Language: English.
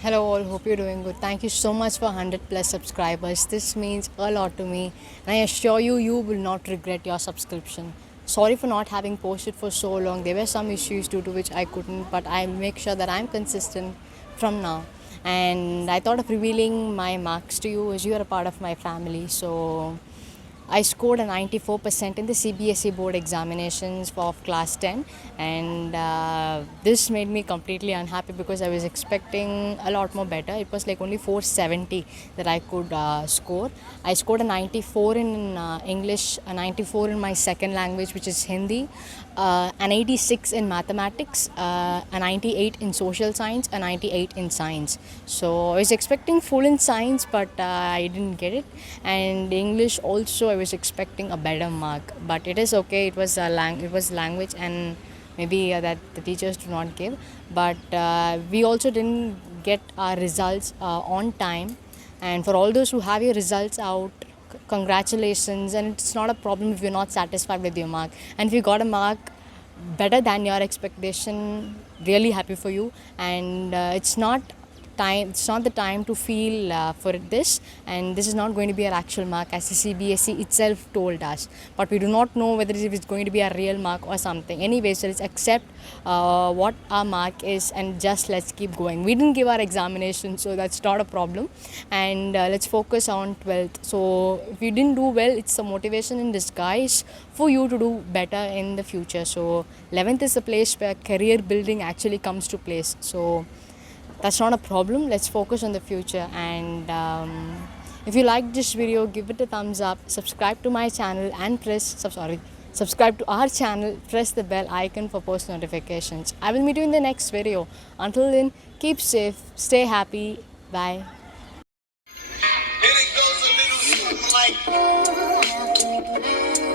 Hello all, hope you're doing good. Thank you so much for 100 plus subscribers. This means a lot to me and I assure you, you will not regret your subscription. Sorry for not having posted for so long. There were some issues due to which I couldn't, but I make sure that I'm consistent from now. And I thought of revealing my marks to you as you are a part of my family. So I scored a 94% in the CBSE board examinations for class 10, and this made me completely unhappy because I was expecting a lot more better. It was like only 470 that I could score. I scored a 94 in English, a 94 in my second language, which is Hindi, an 86 in mathematics, a 98 in social science, a 98 in science. So I was expecting full in science, but I didn't get it. And English also, I was expecting a better mark, but it is okay. It was it was language, and maybe that the teachers do not give. But we also didn't get our results on time. And for all those who have your results out, congratulations. And it's not a problem if you're not satisfied with your mark. And if you got a mark better than your expectation, really happy for you. And it's not the time to feel for this, and this is not going to be our actual mark, as the CBSE itself told us, but we do not know whether it's going to be a real mark or something. Anyway, so let's accept what our mark is and just let's keep going. We didn't give our examination, so that's not a problem. And let's focus on 12th. So if you didn't do well, it's a motivation in disguise for you to do better in the future. So 11th is the place where career building actually comes to place. So that's not a problem. Let's focus on the future. And if you like this video, give it a thumbs up, subscribe to my channel and subscribe to our channel, press the bell icon for post notifications. I will meet you in the next video. Until then, keep safe, stay happy, bye. And it goes a little something like